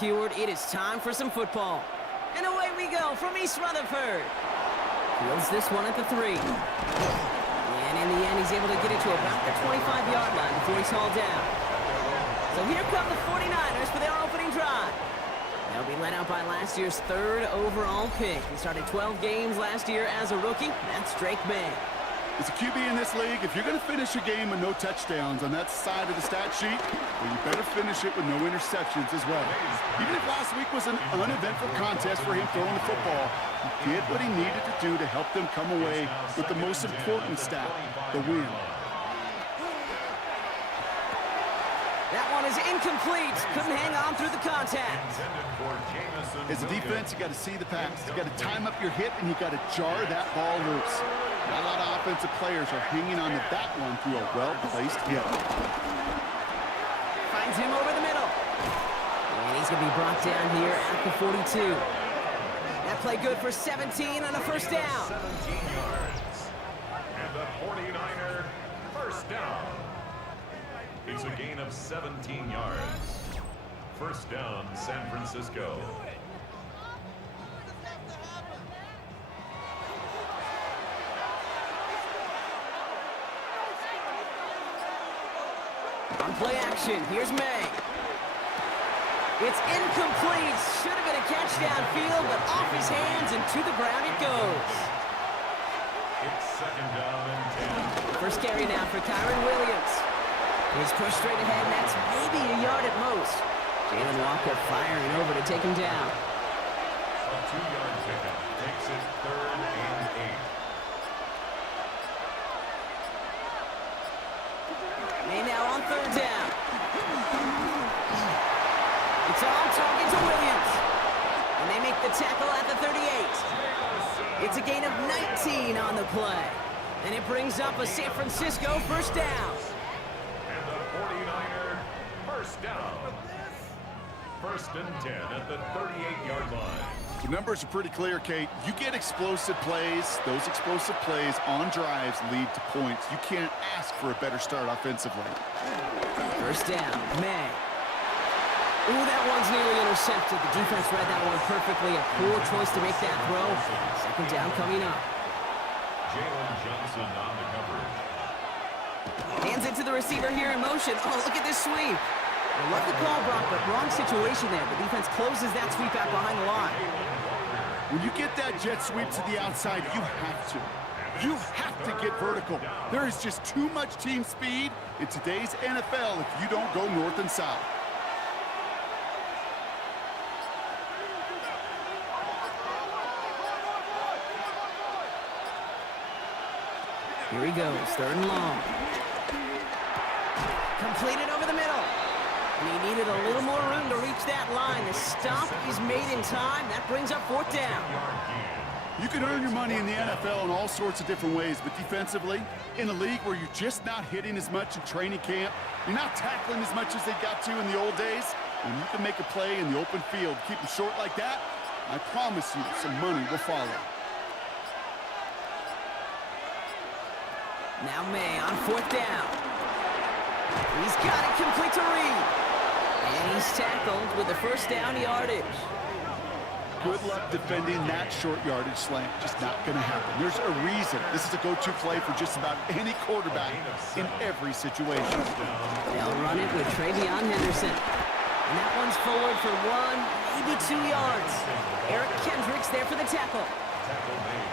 Keyword, it is time for some football. And away we go from East Rutherford. Fields this one at the 3. And in the end, he's able to get it to about the 25-yard line before he's hauled down. So here come the 49ers for their opening drive. They'll be led out by last year's 3rd overall pick. He started 12 games last year as a rookie. That's Drake May. As a QB in this league, if you're going to finish a game with no touchdowns on that side of the stat sheet, well, you better finish it with no interceptions as well. Even if last week was an uneventful contest for him throwing the football, he did what he needed to do to help them come away with the most important stat, the win. That one is incomplete. Couldn't hang on through the contact. As a defense, you got to see the pass. You got to time up your hit, and you got to jar that ball loose. Not a lot of offensive players are hanging on to that one through a well-placed hit. Finds him over the middle. And he's going to be brought down here at the 42. That play good for 17 on a first down. 17 yards. And the 49er first down. It's a gain of 17 yards. First down, San Francisco. On play action, here's May. It's incomplete. Should have been a catch downfield, but off his hands and to the ground it goes. It's second down and 10. First carry now for Kyron Williams. He's pushed straight ahead, and that's maybe a yard at most. Jalen Walker firing over to take him down. A 2-yard pickup takes it 3rd and 8. May now on 3rd down. It's on target to Williams. And they make the tackle at the 38. It's a gain of 19 on the play. And it brings up a San Francisco first down. And the 49er first down. First and 10 at the 38-yard line. The numbers are pretty clear, Kate. You get explosive plays. Those explosive plays on drives lead to points. You can't ask for a better start offensively. First down, May. Ooh, that one's nearly intercepted. The defense read that one perfectly. A poor choice to make that throw. Second down coming up. Jalen Johnson on the coverage. Hands it to the receiver here in motion. Oh, look at this sweep. I love the call, Brock, but wrong situation there. The defense closes that sweep out behind the line. When you get that jet sweep to the outside, you have to. You have to get vertical. There is just too much team speed in today's NFL if you don't go north and south. Here he goes, 3rd and long. Completed over the middle. And he needed a little more room to reach that line. The stop is made in time. That brings up 4th down. You can earn your money in the NFL in all sorts of different ways, but defensively, in a league where you're just not hitting as much in training camp, you're not tackling as much as they got to in the old days, when you can make a play in the open field, keep them short like that, I promise you some money will follow. Now May on 4th down. He's got it complete to Reed. And he's tackled with the 1st down yardage. Good luck defending that short yardage slant. Just not going to happen. There's a reason. This is a go-to play for just about any quarterback in every situation. They'll run it with Travion Henderson. And that one's forward for 1, maybe 2 yards. Eric Kendricks there for the tackle.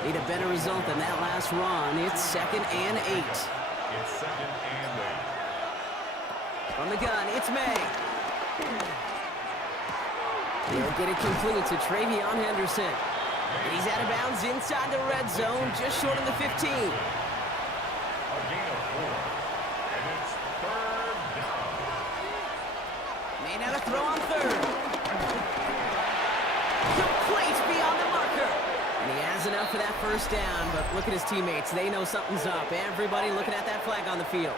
Need a better result than that last run. It's 2nd and 8. It's 2nd and 8. From the gun, it's May. He'll get it complete to Travion Henderson. And he's out of bounds inside the red zone, just short of the 15. A gain of 4. And it's 3rd down. May now to throw on 3rd. Complete beyond the marker. And he has enough for that 1st down, but look at his teammates. They know something's up. Everybody looking at that flag on the field.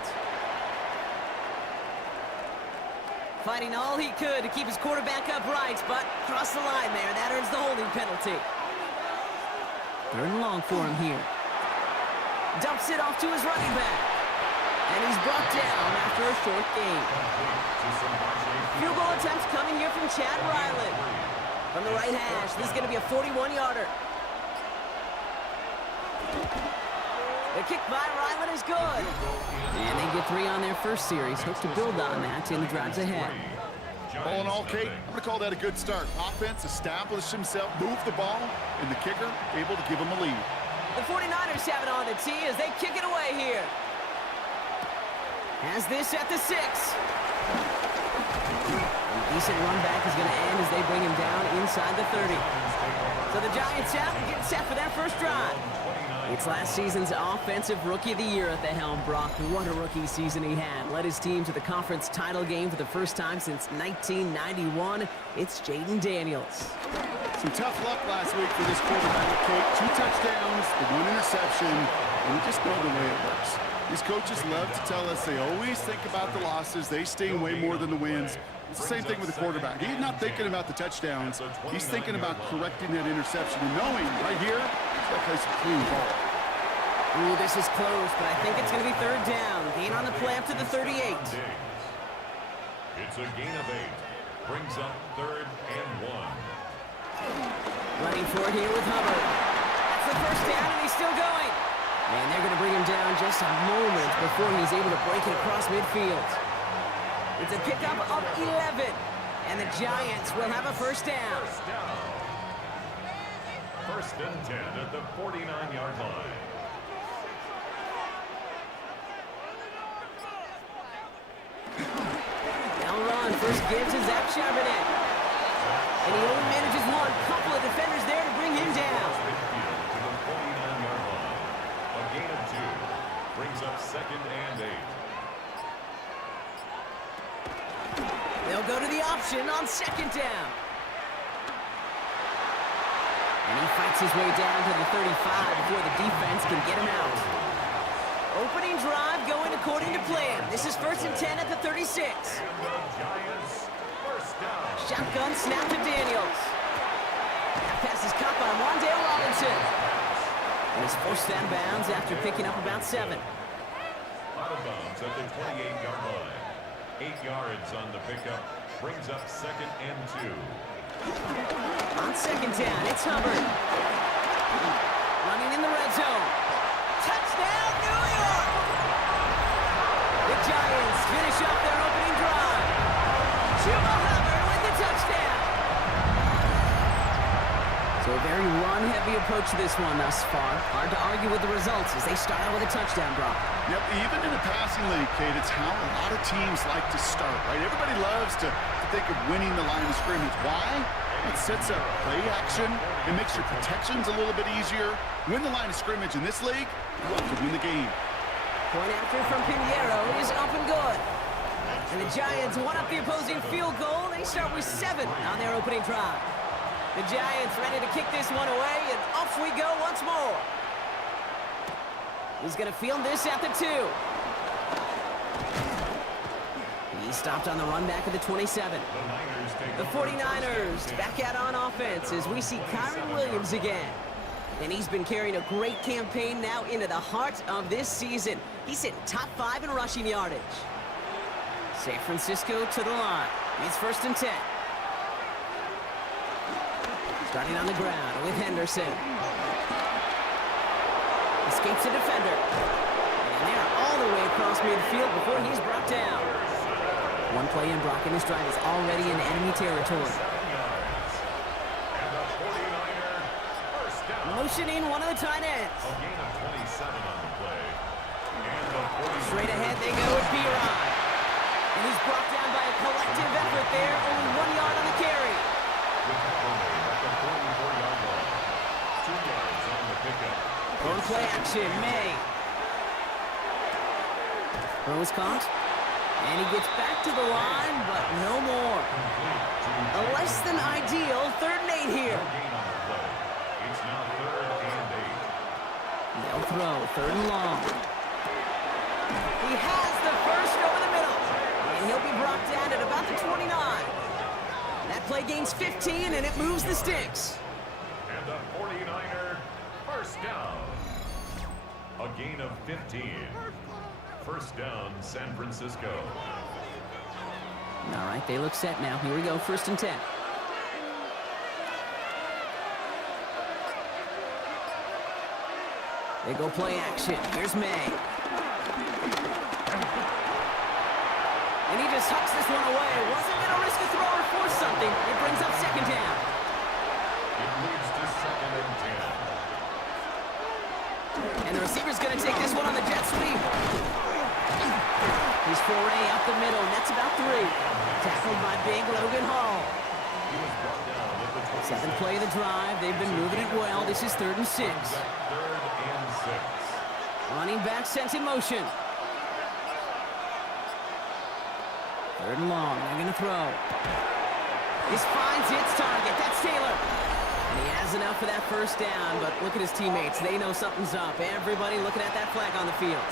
Fighting all he could to keep his quarterback upright, but crossed the line there. That earns the holding penalty. 3rd and long for him here. Dumps it off to his running back. And he's brought down after a short gain. Field goal attempts coming here from Chad Ryland. From the right hash, this is going to be a 41-yarder. The kick by Ryland is good. And they get 3 on their first series. Hope to build on that in the drives ahead. All in all, Kate, I'm going to call that a good start. Offense established himself, moved the ball, and the kicker able to give him a lead. The 49ers have it on the tee as they kick it away here. Has this at the 6. A decent run back is going to end as they bring him down inside the 30. So the Giants out and getting set for their first drive. It's last season's Offensive Rookie of the Year at the helm, Brock. What a rookie season he had. Led his team to the conference title game for the first time since 1991. It's Jaden Daniels. Some tough luck last week for this quarterback, Kate. 2 touchdowns, the 1 interception, and we just know the way it works. These coaches love to tell us they always think about the losses. They sting way more than the wins. It's the same thing with the quarterback. He's not thinking about the touchdowns. He's thinking about correcting that interception and knowing right here, that plays a clean ball. Ooh, this is close, but I think it's going to be 3rd down. Gain on the play up to the 38. It's a gain of 8. Brings up 3rd and 1. Running for it here with Hubbard. That's the 1st down, and he's still going. And they're going to bring him down just a moment before he's able to break it across midfield. It's a pickup of 11, and the Giants will have a 1st down. 1st and 10 at the 49-yard line. Now run, first give to Zach Charbonnet. And he only manages 1. Couple of defenders there to bring him down. To the 49-yard line. A gain of 2. Brings up 2nd and 8. They'll go to the option on 2nd down. And he fights his way down to the 35 before the defense can get him out. Opening drive going according to plan. This is 1st and 10 at the 36. Giants, 1st down. Shotgun snap to Daniels. That pass is caught by Wandale Robinson. And he's forced out of bounds after picking up about 7. Out of bounds at the 28-yard line. 8 yards on the pickup. Brings up 2nd and 2. On 2nd down, it's Hubbard. Running in the red zone. Touchdown, New York! The Giants finish up their opening drive. Chuba Hubbard with the touchdown. So a very run-heavy approach to this one thus far. Hard to argue with the results as they start out with a touchdown, Brock. Yep, even in a passing league, Kate, it's how a lot of teams like to start, right? Everybody loves to think of winning the line of scrimmage. Why? It sets up play action. It makes your protections a little bit easier. Win the line of scrimmage in this league, you have to win the game. Point after from Pinheiro is up and good. And the Giants one up the opposing field goal. They start with 7 on their opening drive. The Giants ready to kick this one away, and off we go once more. He's going to field this at the 2. He stopped on the run back of the 27. The 49ers back out on offense as we see Kyron Williams again. And he's been carrying a great campaign now into the heart of this season. He's sitting top 5 in rushing yardage. San Francisco to the line. It's 1st and 10. Starting on the ground with Henderson. Escapes a defender. And they are all the way across midfield before he's brought down. One play in, Brock, and his drive is already in enemy territory. Motioning one of the tight ends. Straight ahead they go with B-Rod. And he's brought down by a collective effort there. Only 1 yard on the carry. Going play action, May. Throws caught. And he gets back to the line, but no more. A less than ideal 3rd and 8 here. They'll throw, 3rd and long. He has the first over the middle. And he'll be brought down at about the 29. That play gains 15, and it moves the sticks. And the 49er, first down. A gain of 15. First down, San Francisco. All right, they look set now. Here we go, 1st and 10. They go play action. Here's May. And he just hucks this one away. Wasn't going to risk a throw or force something. It brings up 2nd down. It leads to 2nd and 10. And the receiver's going to take this one on the jet sweep. His foray up the middle. Nets about 3. Tackled by big Logan Hall. 7th play of the drive. They've been moving it well. This is 3rd and 6. 3rd and 6. Running back sent in motion. 3rd and long. They're going to throw. This finds its target. That's Taylor. And he has enough for that first down, but look at his teammates. They know something's up. Everybody looking at that flag on the field.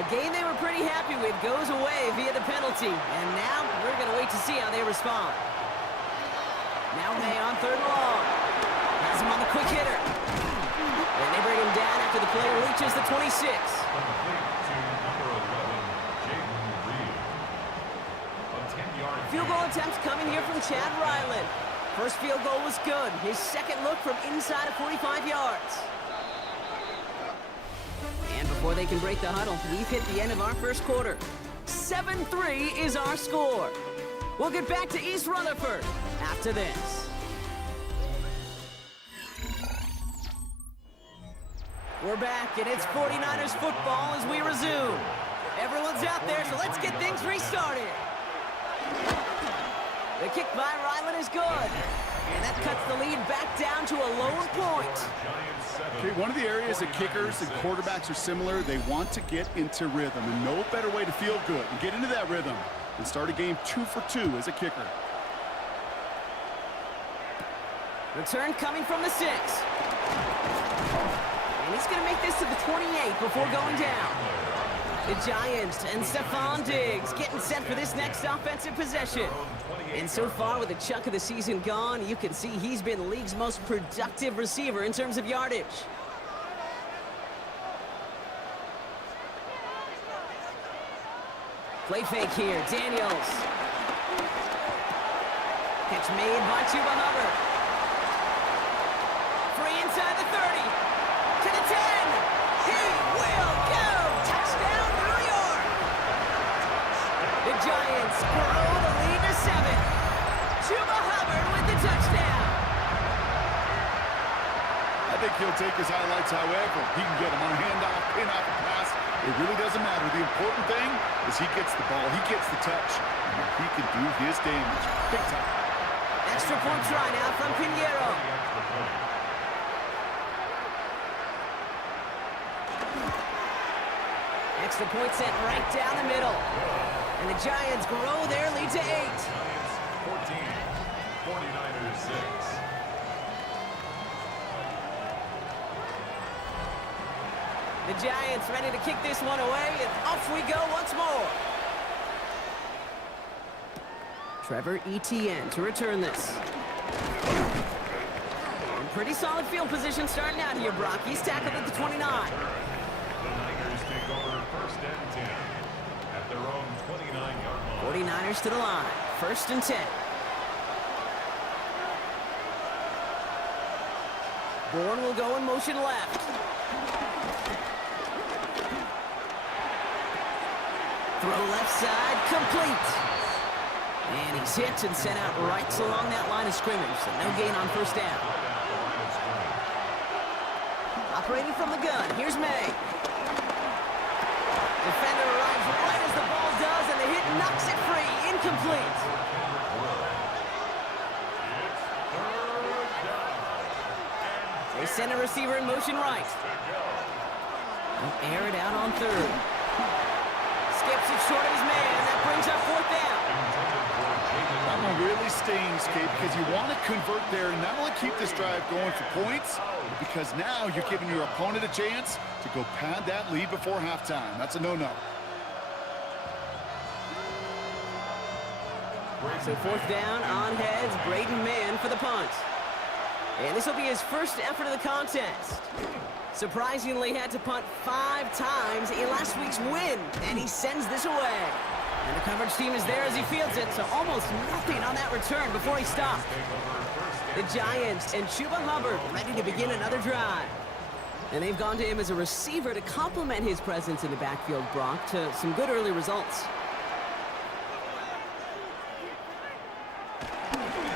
A game they were pretty happy with goes away via the penalty. And now we're going to wait to see how they respond. Now May on 3rd and long. Has him on the quick hitter. And they bring him down after the play reaches the 26. Field goal attempts coming here from Chad Ryland. First field goal was good. His 2nd look from inside of 45 yards. And before they can break the huddle, we've hit the end of our first quarter. 7-3 is our score. We'll get back to East Rutherford after this. We're back, and it's 49ers football as we resume. Everyone's out there, so let's get things restarted. The kick by Ryland is good. And that cuts the lead back down to a lower point. Okay, one of the areas that kickers and quarterbacks are similar, they want to get into rhythm. And no better way to feel good and get into that rhythm than start a game 2 for 2 as a kicker. Return coming from the 6. And he's going to make this to the 28 before going down. The Giants and Stephon Diggs getting set for this next offensive possession. And so far, with a chunk of the season gone, you can see he's been the league's most productive receiver in terms of yardage. Play fake here, Daniels. Catch made by Chuba Hubbard. Free inside the 30. To the 10. He will go. Touchdown, New York. The Giants grow the lead to 7. Chuba Hubbard with the touchdown. I think he'll take his highlights however he can get them on handoff, pin off, and pass. It really doesn't matter. The important thing is he gets the ball, he gets the touch, and he can do his damage. Big time. Extra point try now from Pinheiro. Extra point sent right down the middle. And the Giants grow their lead to 8. Giants 14, 49ers 6. The Giants ready to kick this one away, and off we go once more. Trevor Etienne to return this. In pretty solid field position starting out here, Brock. He's tackled at the 29. The Niners take over 1st and 10 at their own 29-yard line. 49ers to the line. 1st and 10. Bourne will go in motion left. Throw left side, complete. And he's hit and sent out right along that line of scrimmage, so no gain on 1st down. Operating from the gun, here's May. Defender arrives right as the ball does, and the hit knocks it free. Incomplete. They send a receiver in motion right. They'll air it out on 3rd. Skips it short of his man. That brings up 4th down. That one really stings, Kate, because you want to convert there and not only keep this drive going for points, but because now you're giving your opponent a chance to go pad that lead before halftime. That's a no-no. So 4th down on heads. Braden Mann for the punt. And this will be his first effort of the contest. Surprisingly, had to punt 5 times in last week's win, and he sends this away. And the coverage team is there as he fields it, so almost nothing on that return before he stopped. The Giants and Chuba Hubbard ready to begin another drive. And they've gone to him as a receiver to complement his presence in the backfield, Brock, to some good early results.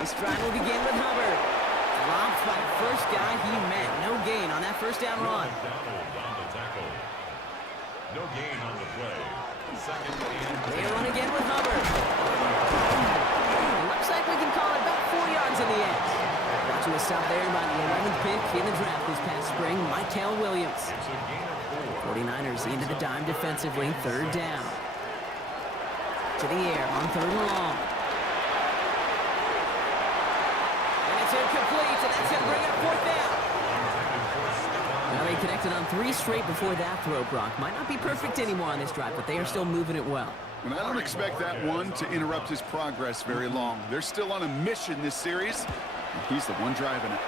This drive will begin with Hubbard. Dropped by the first guy he met. No gain on that 1st down run. No gain on the play. 2nd and They run again with Hubbard. Looks like we can call it about 4 yards in the end. Brought to a stop there by the 11th pick in the draft this past spring, Mykel Williams. it's a gain of 4. 49ers into the dime defensively, 3rd down. To the air on 3rd and long. It's incomplete, and that's going to bring up 4th down. Now they connected on 3 straight before that throw, Brock. Might not be perfect anymore on this drive, but they are still moving it well. And I don't expect that one to interrupt his progress very long. They're still on a mission this series, and he's the one driving it.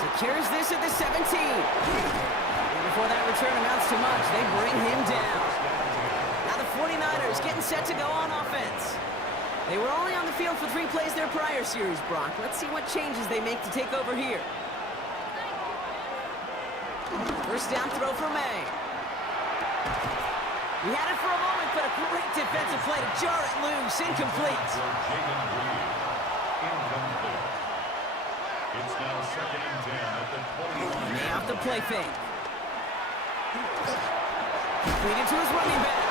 Secures this at the 17. And before that return amounts to much, they bring him down. Now the 49ers getting set to go on offense. They were only on the field for 3 plays their prior series, Brock. Let's see what changes they make to take over here. 1st down throw for May. He had it for a moment, but a great defensive play to jar it loose. Incomplete. It's now 2nd and 10 at the 20. May off the play fake. Completed to his running back.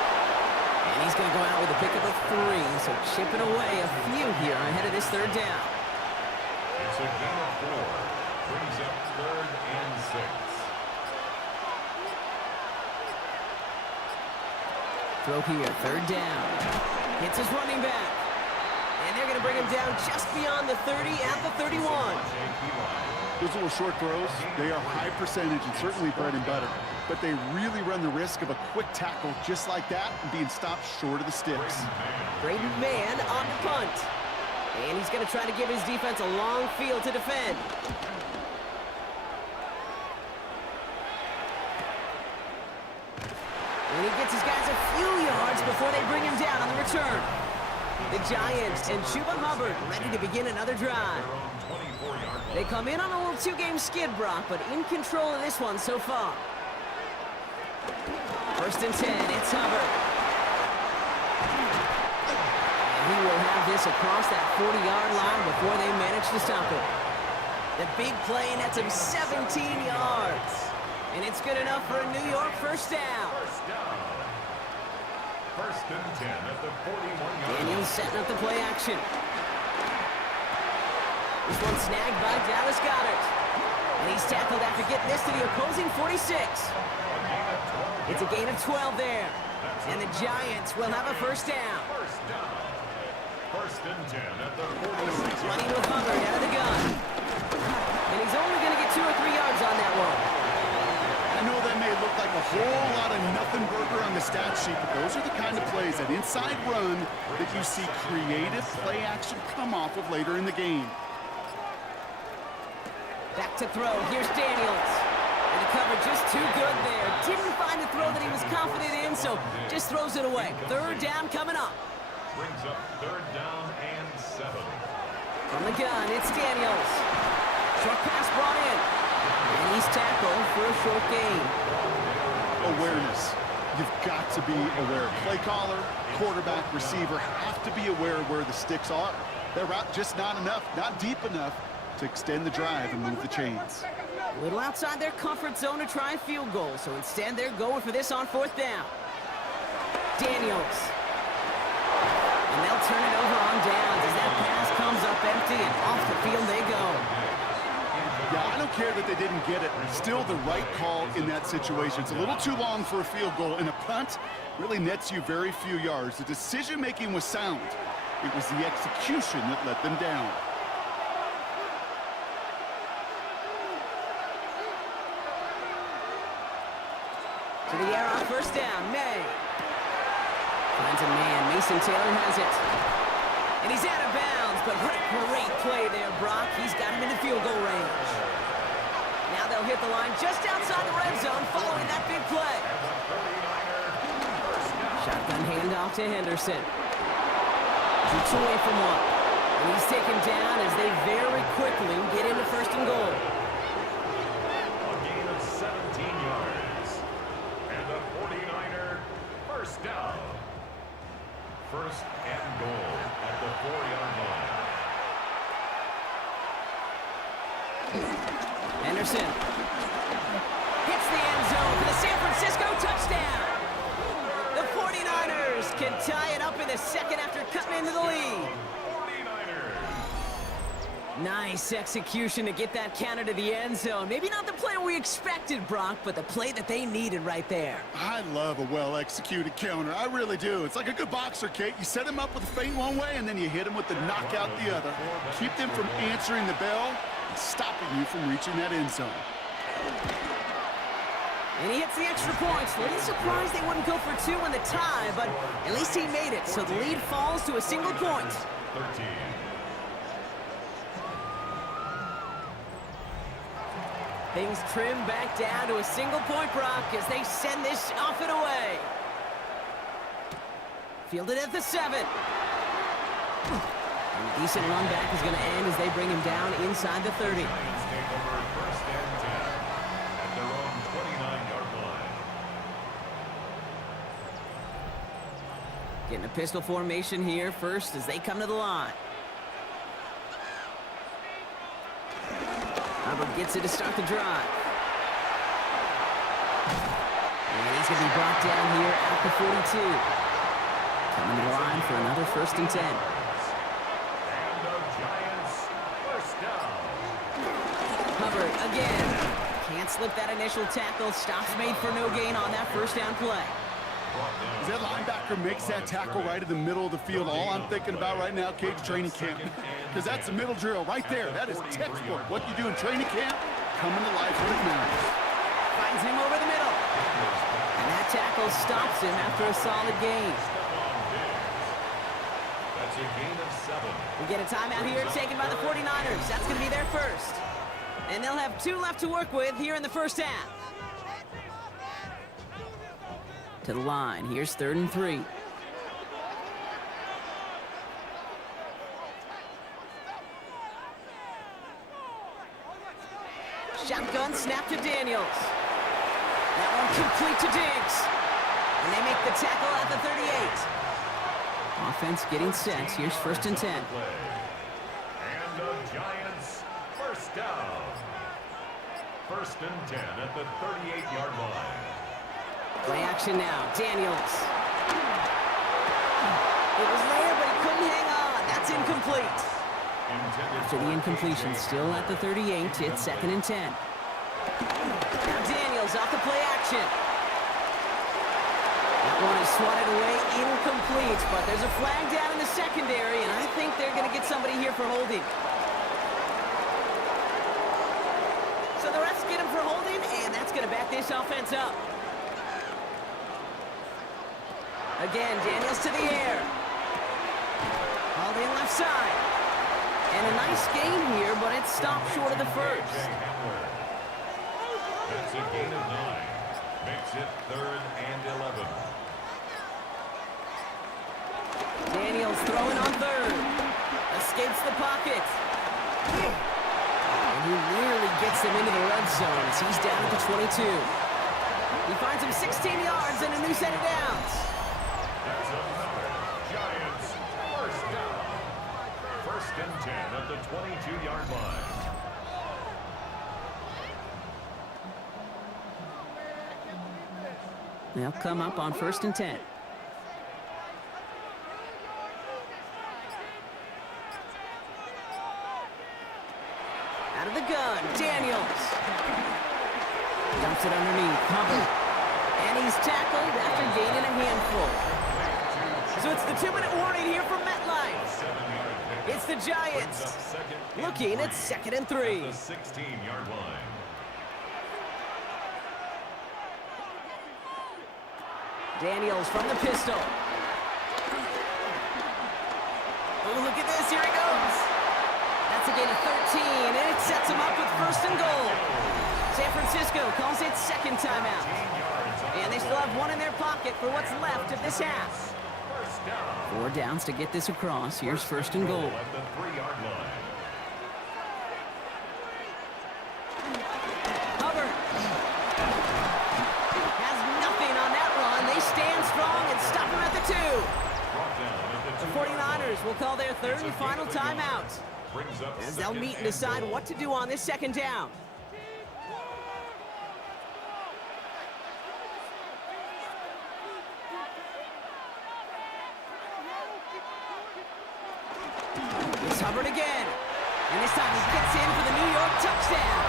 And he's going to go out with a pick of the 3, so chipping away a few here ahead of this 3rd down. It's a gain of 4. Brings up 3rd and 6. Throw here, 3rd down. Hits his running back. And they're going to bring him down just beyond the 30 at the 31. Those little short throws, they are high percentage and certainly bread and butter. But they really run the risk of a quick tackle just like that and being stopped short of the sticks. Braden Mann on the punt. And he's going to try to give his defense a long field to defend. And he gets his guys a few yards before they bring him down on the return. The Giants and Chuba Hubbard ready to begin another drive. They come in on a little 2-game skid, Brock, but in control of this one so far. 1st and 10, it's Hubbard. And he will have this across that 40-yard line before they manage to stop it. The big play nets him 17 yards. And it's good enough for a New York 1st down. 1st and 10 at the 41-yard line. Daniels setting up the play action. This one snagged by Dallas Goedert. And he's tackled after getting this to the opposing 46. It's a gain of 12 there. And the Giants will have a first down. First and 10 at the 46. Running with Hubbard out of the gun. And he's only going to get 2 or 3 yards on that one. I know that may look like a whole lot of nothing burger on the stat sheet, but those are the kind of plays, that inside run, that you see creative play action come off of later in the game. Back to throw. Here's Daniels. And the cover just too good there. Didn't find the throw that he was confident in, so just throws it away. Third down coming up. Brings up third down and 7. From the gun, it's Daniels. Short pass brought in. And he's tackled for a short gain. Awareness. You've got to be aware. Play caller, quarterback, receiver have to be aware of where the sticks are. Their route just not enough, not deep enough to extend the drive and move the chains. A little outside their comfort zone to try a field goal, so instead they're going for this on fourth down. Daniels. And they'll turn it over on downs as that pass comes up empty and off the field they go. Yeah, I don't care that they didn't get it. Still the right call in that situation. It's a little too long for a field goal, and a punt really nets you very few yards. The decision-making was sound. It was the execution that let them down. To the air on first down, May. Finds a man, Mason Taylor has it. And he's out of bounds, but what a great play there, Brock. He's got him into field goal range. Now they'll hit the line just outside the red zone following that big play. Shotgun handoff to Henderson. Shoots away from one. And he's taken down as they very quickly get into first and goal. A gain of 17 yards. And the 49er first down. First and goal at the 4-yard line. Henderson hits the end zone for the San Francisco touchdown. The 49ers can tie it up in the second after cutting into the lead. 49ers. Nice execution to get that counter to the end zone. Maybe not the play we expected, Brock, but the play that they needed right there. I love a well-executed counter. I really do. It's like a good boxer, Kate. You set him up with a feint one way, and then you hit him with the knockout the other. Keep them from answering the bell and stopping you from reaching that end zone. And he hits the extra points. A little surprised they wouldn't go for 2 in the tie, but at least he made it, so the lead falls to a single point. 13. Things trim back down to a single point, Brock, as they send this off and away. Fielded at the 7. And a decent run back is going to end as they bring him down inside the 30. Giants take over first and 10 at their own 29-yard line. Getting a pistol formation here first as they come to the line. Hubbard gets it to start the drive. And he's going to be brought down here at the 42. Coming to the line for another first and 10. And the Giants first down. Hubbard again. Can't slip that initial tackle. Stops made for no gain on that first down play. As that linebacker makes that tackle right in the middle of the field, all I'm thinking about right now, Kate, training camp. Because that's the middle drill right there. That is textbook. What you do in training camp, coming to life when it matters. Finds him over the middle. And that tackle stops him after a solid gain. That's a gain of 7. We get a timeout here taken by the 49ers. That's going to be their first. And they'll have 2 left to work with here in the first half. To the line. Here's 3rd and 3. Shotgun snap to Daniels. That one complete to Diggs. And they make the tackle at the 38. Offense getting set. Here's 1st and 10. And the Giants first down. First and 10 at the 38-yard line. Play action now. Daniels. It was there, but he couldn't hang on. That's incomplete. After the incompletion, still at the 38, it's 2nd and 10. Now Daniels off the play action. That one is swatted away, incomplete, but there's a flag down in the secondary, and I think they're going to get somebody here for holding. So the refs get him for holding, and that's going to back this offense up. Again, Daniels to the air. Hauled in left side. And a nice gain here, but it's stopped short of the first. That's a gain of 9. Makes it 3rd and 11. Daniels throwing on 3rd. Escapes the pocket. And he nearly gets them into the red zone as he's down at the 22. He finds him 16 yards and a new set of downs. That's another Giants first down. 1st and 10 at the 22-yard line. They'll come up on 1st and 10. Out of the gun, Daniels. Dumps it underneath, Hubbard. And he's tackled after gaining a handful. So it's the 2-minute warning here from MetLife. It's the Giants looking at 2nd and 3. The 16-yard line. Daniels from the pistol. Oh, look at this. Here he goes. That's a gain of 13, and it sets him up with 1st and goal. San Francisco calls it 2nd timeout. And they still have 1 in their pocket for what's left of this half. 4 downs to get this across. Here's 1st and goal. At the 3-yard line. Hubbard has nothing on that run. They stand strong and stop him at the 2. Brought down at the The 2-yard 49ers will call their 3rd and final timeout, Brings up as they'll 2nd meet and and decide goal. what to do on this 2nd down. It's Hubbard again, and this time he gets in for the New York touchdown.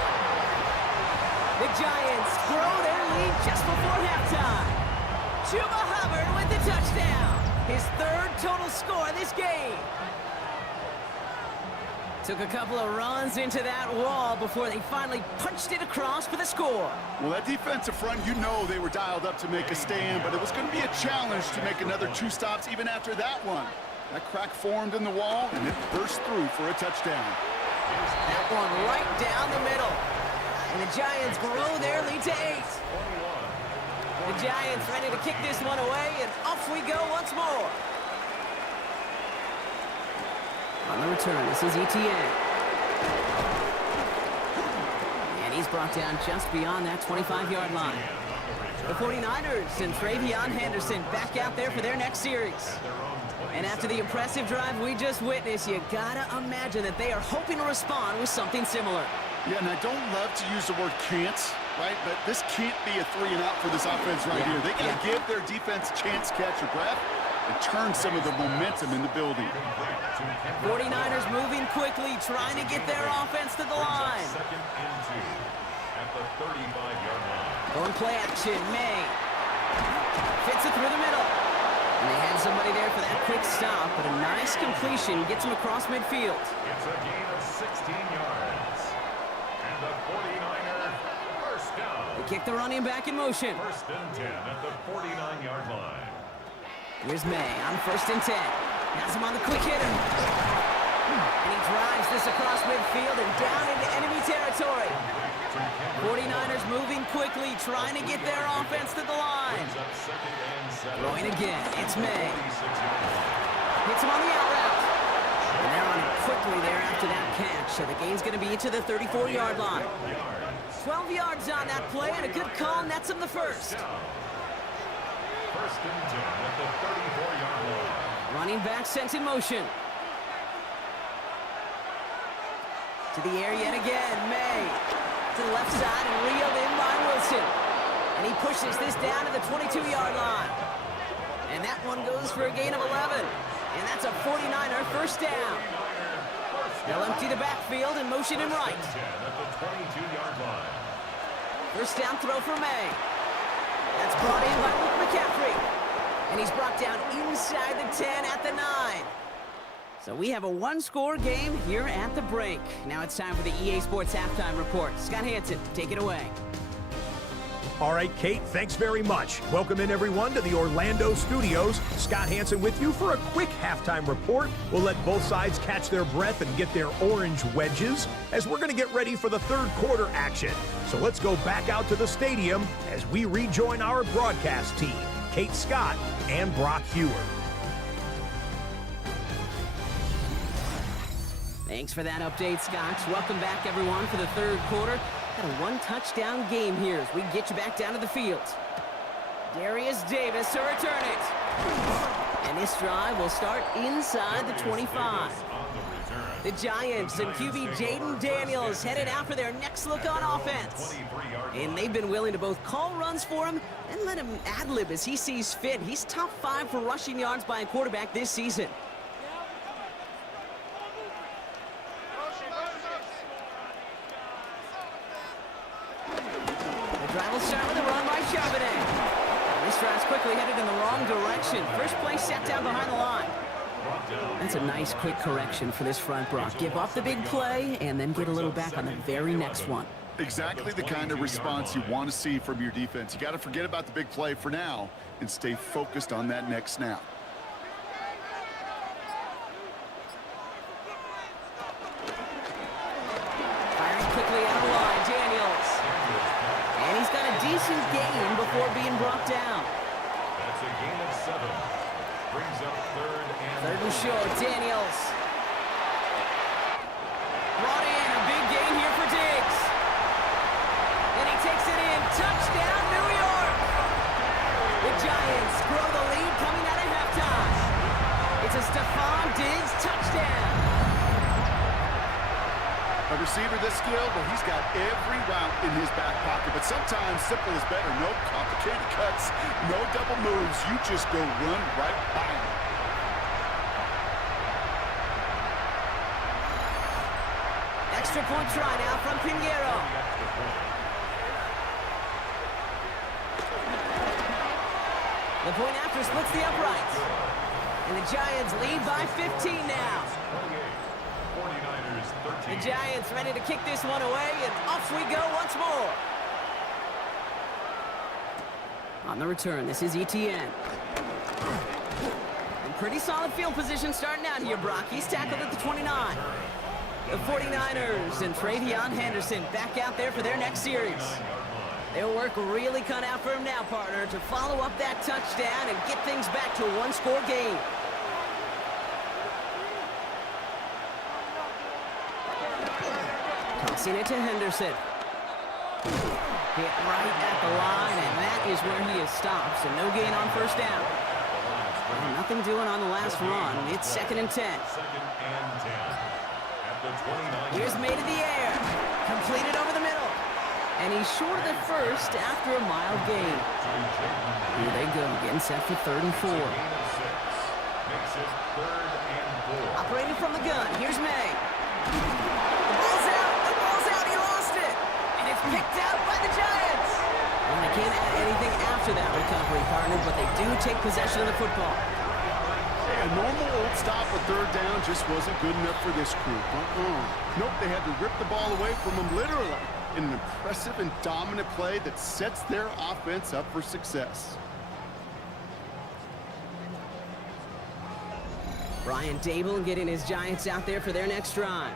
The Giants grow their lead just before halftime. Chuba Hubbard with the touchdown, his 3rd total score this game. Took a couple of runs into that wall before they finally punched it across for the score. Well, that defensive front, you know they were dialed up to make a stand, but it was going to be a challenge to make another 2 stops even after that one. That crack formed in the wall, and it burst through for a touchdown. That one right down the middle. And the Giants grow their lead to 8. The Giants ready to kick this one away, and off we go once more. On the return, this is Etienne. And he's brought down just beyond that 25-yard line. The 49ers and Travion Henderson back out there for their next series. And after the impressive drive we just witnessed, you gotta imagine that they are hoping to respond with something similar. Yeah, and I don't love to use the word can't, right? But this can't be a 3 and out for this offense right here. They got to give their defense a chance to catch a breath and turn some of the momentum in the building. 49ers moving quickly, trying to get their offense to the line. 2nd and 2 at the 35-yard line. Going play action, May. Fits it through the middle. And they had somebody there for that quick stop, but a nice completion gets him across midfield. It's a gain of 16 yards. And the 49er first down. They kick the running back in motion. 1st and 10 at the 49-yard line. Here's May on 1st and 10. Has him on the quick hitter. And he drives this across midfield and down into enemy territory. 49ers moving quickly, trying to get their offense to the line. Brings up 2nd and 7. Throwing again, it's May. 46-yard line. Hits him on the out route. And they're on it quickly there after that catch. So the gain's going to be to the 34-yard line. 12 yards on that play, and a good call nets him the first. 1st and 10 at the 34-yard line. Running back sent in motion. To the air yet again, May. To the left side and reeled in by Wilson. And he pushes this down to the 22-yard line. And that one goes for a gain of 11. And that's a 49er first down. They'll empty the backfield and motion him right. 10 at the 22-yard line. First down throw for May. That's brought in by Luke McCaffrey. And he's brought down inside the 10 at the 9. So we have a one-score game here at the break. Now it's time for the EA Sports Halftime Report. Scott Hansen, take it away. All right, Kate, thanks very much. Welcome in, everyone, to the Orlando studios. Scott Hansen with you for a quick halftime report. We'll let both sides catch their breath and get their orange wedges as we're going to get ready for the third quarter action. So let's go back out to the stadium as we rejoin our broadcast team, Kate Scott and Brock Hewer. Thanks for that update, Scott. Welcome back, everyone, for the third quarter. Got a one-touchdown game here as we get you back down to the field. Darius Davis to return it. And this drive will start inside the 25. The Giants and QB Jaden Daniels headed out for their next look on offense. And they've been willing to both call runs for him and let him ad-lib as he sees fit. He's top 5 for rushing yards by a quarterback this season. Drive will start with a run by Charbonnet. This drive's quickly headed in the wrong direction. First play set down behind the line. That's a nice quick correction for this front, Brock. Give up the big play and then get a little back on the very next one. Exactly the kind of response you want to see from your defense. You got to forget about the big play for now and stay focused on that next snap. Firing quickly out of the line, Daniels. And he's got a decent gain before being brought down. That's a gain of 7. Brings up third and short, Daniels. Brought in, a big gain here for Diggs. And he takes it in, touchdown, New York. The Giants grow the lead coming out of halftime. It's a Stephon Diggs touchdown. A receiver this skilled, but he's got every route in his back pocket. But sometimes simple is better. No complicated cuts, no double moves. You just go run right by him. Extra point try now from Pinheiro. The point after splits the uprights. And the Giants lead by 15 now. 49ers 13. The Giants ready to kick this one away, and off we go once more. On the return, this is ETN. And pretty solid field position starting out here, Brock. He's tackled at the 29. The 49ers and Travion Henderson back out there for their next series. Their work really cut out for him now, partner, to follow up that touchdown and get things back to a one-score game. Tossing it to Henderson. Hit right at the line, and that is where he is stopped, so no gain on first down. Well, nothing doing on the last run. It's 2nd and 10. Second and 10. At the 29. Here's made in the air. Completed over the middle. And he's short of the first after a mild gain. Here they go, getting set for 3rd and 4. Makes it 3rd and 4. Operating from the gun, here's May. The ball's out, he lost it. And it's picked out by the Giants. Well, they can't add anything after that recovery, partner, but they do take possession of the football. A normal old stop with 3rd down just wasn't good enough for this crew. Nope, they had to rip the ball away from them literally in an impressive and dominant play that sets their offense up for success. Brian Dable getting his Giants out there for their next drive.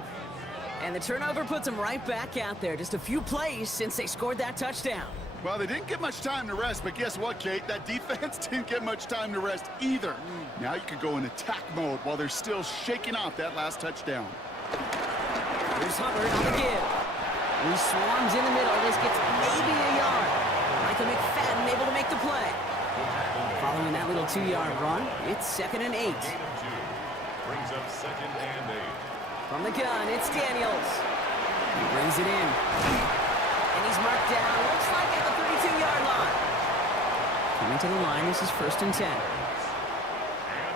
And the turnover puts them right back out there. Just a few plays since they scored that touchdown. Well, they didn't get much time to rest, but guess what, Kate? That defense didn't get much time to rest either. Now you can go in attack mode while they're still shaking off that last touchdown. Here's Hubbard on the give. He swarms in the middle. This gets maybe a yard. Michael McFadden able to make the play. Following that little 2-yard run, it's 2nd and 8. Brings up 2nd and 8. From the gun, it's Daniels. He brings it in. And he's marked down, looks like at the 32-yard line. Coming to the line, this is 1st and 10. And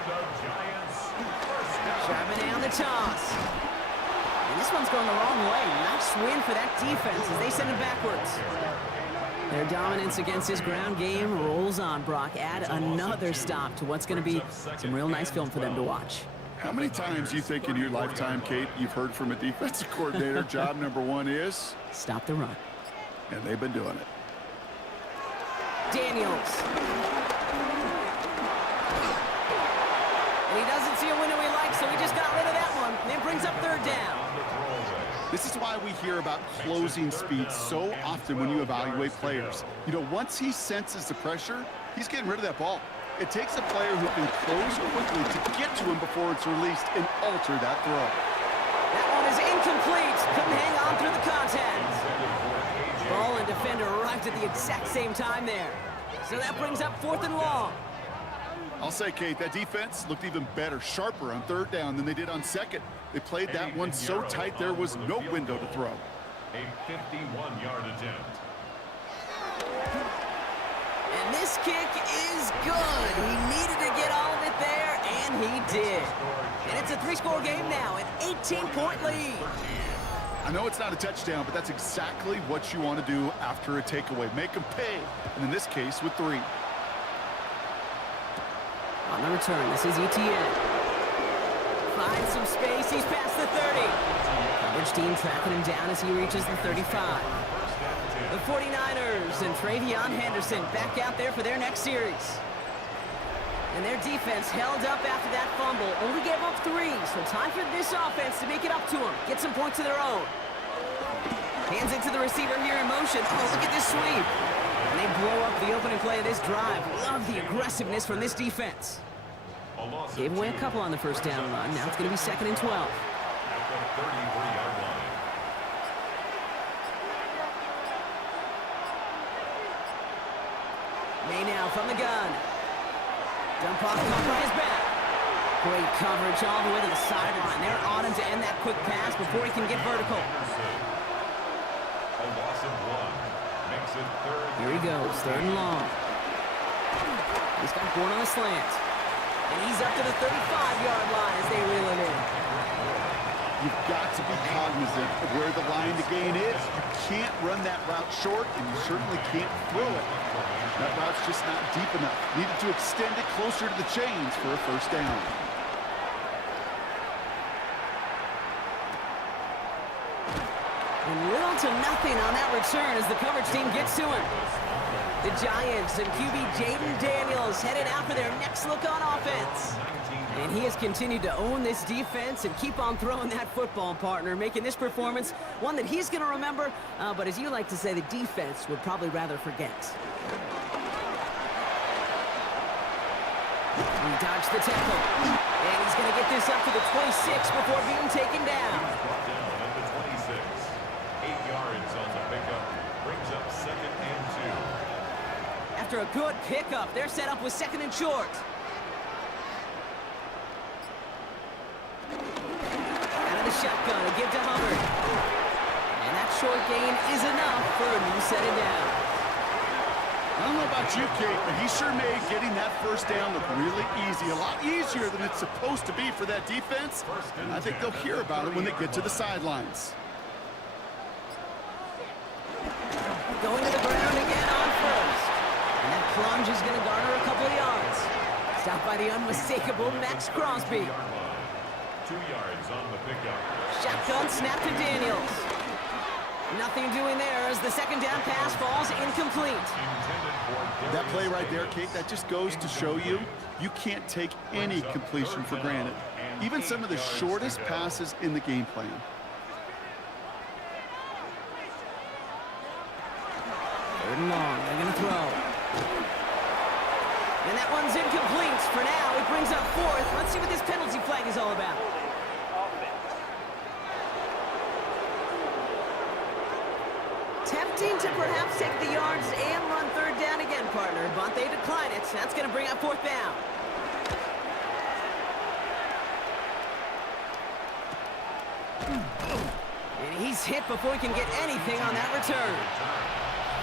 the Giants first down. Charbonnet on the toss. And this one's going the wrong way. Nice win for that defense as they send it backwards. Their dominance against his ground game rolls on, Brock. Add another stop to what's going to be some real nice film for them to watch. How many times do you think in your lifetime, Kate, you've heard from a defensive coordinator, job number one is? Stop the run. And they've been doing it. Daniels. And he doesn't see a window he likes, so he just got rid of that one. And it brings up third down. This is why we hear about closing speed so often when you evaluate players. You know, once he senses the pressure, he's getting rid of that ball. It takes a player who can close quickly to get to him before it's released and alter that throw. That one is incomplete. Couldn't hang on through the contact. Ball and defender arrived at the exact same time there. So that brings up 4th and long. I'll say, Kate, that defense looked even better, sharper on third down than they did on second. They played that one so tight there was no window to throw. A 51-yard attempt. And this kick is good. He needed to get all of it there, and he did. And it's a 3-score game now, an 18-point lead. I know it's not a touchdown, but that's exactly what you want to do after a takeaway. Make them pay, and in this case, with 3. On the return, this is Etienne. Finds some space, he's past the 30. Coverage team tracking him down as he reaches the 35. The 49ers and Travion Henderson back out there for their next series. And their defense held up after that fumble. Only gave up 3, so time for this offense to make it up to them. Get some points of their own. Hands it to the receiver here in motion. Oh, look at this sweep. And they blow up the opening play of this drive. Love the aggressiveness from this defense. Gave away a couple on the first down run. Now it's going to be 2nd and 12. At the 33-yard line. May now from the gun. Dump off caught by his back. Great coverage all the way to the sideline. They're on him to end that quick pass before he can get vertical. A loss of 1. Makes it 3rd. Here he goes, 3rd and long. He's got one on the slant. And he's up to the 35-yard line as they reel him in. You've got to be cognizant of where the line to gain is. You can't run that route short, and you certainly can't throw it. That route's just not deep enough. Needed to extend it closer to the chains for a first down. And little to nothing on that return as the coverage team gets to him. The Giants and QB Jaden Daniels headed out for their next look on offense. And he has continued to own this defense and keep on throwing that football, partner, making this performance one that he's going to remember, but as you like to say, the defense would probably rather forget. He dodged the tackle, and he's going to get this up to the 26 before being taken down. Brought down at the 26. 8 yards on the pickup. Brings up 2nd and 2. After a good pickup, they're set up with 2nd and short. Out of the shotgun, a give to Hubbard. And that short gain is enough for a new set it down. I don't know about you, Kate, but he sure made getting that first down look really easy. A lot easier than it's supposed to be for that defense. And I think they'll hear about it when they get to the sidelines. Going to the ground again on first. And that plunge is going to garner a couple of yards. Stopped by the unmistakable Max Crosby. 2 yards on the pickup. Shotgun snap to Daniels. Nothing doing there as the 2nd down pass falls incomplete. That play right there, Kate, that just goes to show you, you can't take any completion for granted. Even some of the shortest passes in the game plan. 3rd and long, they're going to throw. And that one's incomplete for now. It brings up 4th. Let's see what this penalty flag is all about. Tempting to perhaps take the yards and run 3rd down again, partner, but they decline it. That's going to bring up 4th down. And he's hit before he can get anything on that return.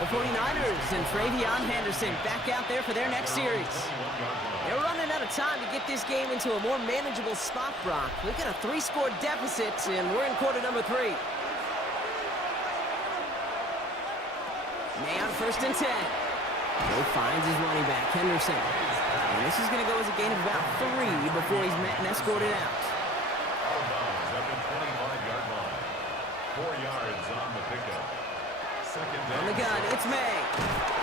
The 49ers and Travion Henderson back out there for their next series. They're running out of time to get this game into a more manageable spot, Brock. We've got a 3-score deficit, and we're in quarter number 3. May on 1st and 10. He finds his running back, Henderson. And this is going to go as a gain of about 3 before he's met and escorted out. Outlaws at the 25-yard line. 4 yards on the pickup. Second down. On the gun, it's May.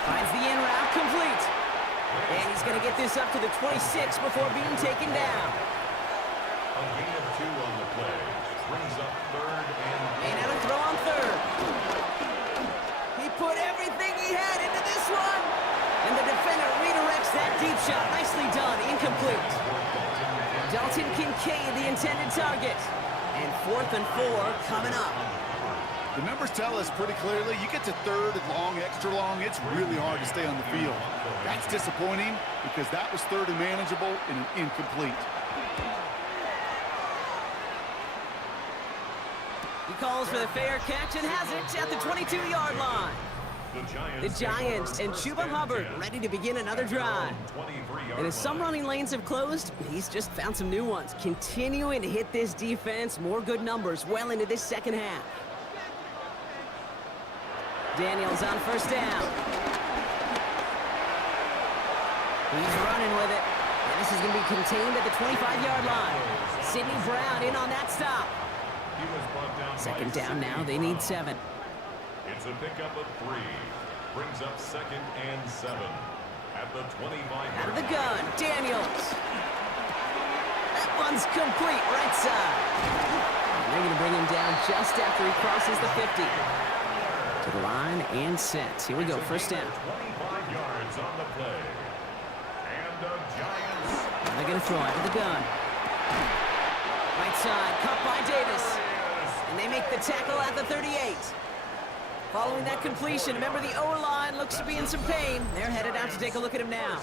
Finds the in route, complete. And he's going to get this up to the 26 before being taken down. A gain of 2 on the play. Brings up 3rd and... And out of throw on 3rd. He put everything he had into this one. And the defender redirects that deep shot. Nicely done, incomplete. Dalton Kincaid, the intended target. And 4th and 4 coming up. The numbers tell us pretty clearly, you get to 3rd and long, extra long, it's really hard to stay on the field. That's disappointing because that was 3rd and manageable and an incomplete. He calls for the fair catch and has it at the 22-yard line. The Giants and Chuba Hubbard ready to begin another drive. And as some running lanes have closed, he's just found some new ones. Continuing to hit this defense, more good numbers well into this second half. Daniels on 1st down. He's running with it. And this is going to be contained at the 25-yard line. Sidney Brown in on that stop. He was brought down. Second down now, they need 7. It's a pickup of 3. Brings up 2nd and 7. At the 25-yard Out of the gun, Daniels. That one's complete, right side. And they're going to bring him down just after he crosses the 50. To the line and sets. Here we go, 1st down. 25 yards on the play. And the Giants. Now they're going to throw out of the gun. Right side, cut by Davis. And they make the tackle at the 38. Following that completion, remember the O-line looks to be in some pain. They're headed out to take a look at him now.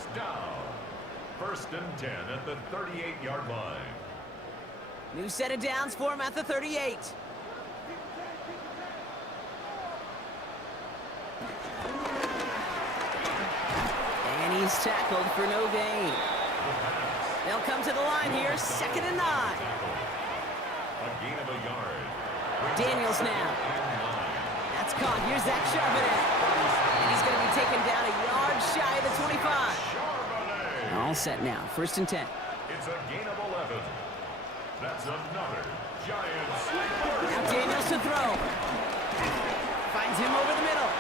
First down. 1st and 10 at the 38-yard line. New set of downs for him at the 38. And he's tackled for no gain. They'll come to the line here, 2nd and 9. A gain of a yard. Daniels now. That's caught. Here's Zach Charbonnet. And he's going to be taken down a yard shy of the 25. Charbonnet. All set now. 1st and 10. It's a gain of 11. That's another Giants. Now Daniels to throw. Finds him over the middle.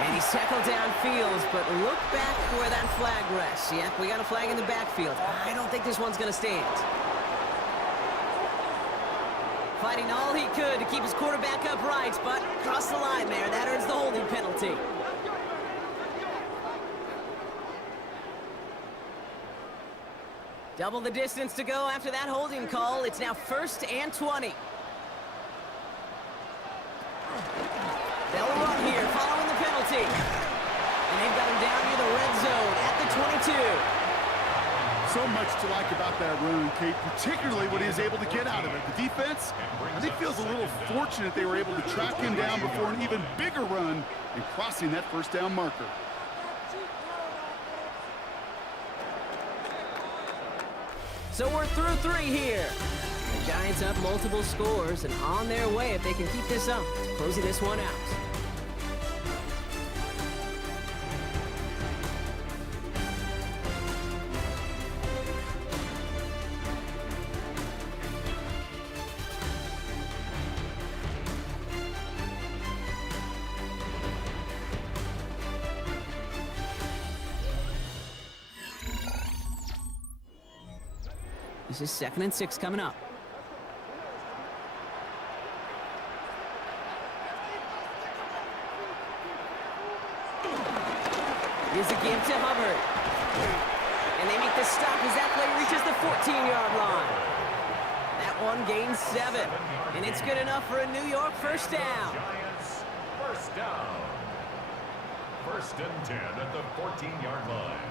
And he's tackled downfield, but look back where that flag rests. Yep, we got a flag in the backfield. I don't think this one's going to stand. Fighting all he could to keep his quarterback upright, but crossed the line there. That earns the holding penalty. Double the distance to go after that holding call. It's now 1st and 20. They'll run here following the penalty. And they've got him down near the red zone at the 22. So much to like about that run, Kate, particularly what he is able to get out of it. The defense, I think, feels a little fortunate they were able to track him down before an even bigger run and crossing that 1st down marker. So we're through 3 here. The Giants up multiple scores and on their way if they can keep this up, closing this one out. This is 2nd and 6 coming up. Here's a give to Hubbard. And they make the stop as that play reaches the 14-yard line. That one gains 7. And it's good enough for a New York 1st down. Giants 1st down. 1st and 10 at the 14-yard line.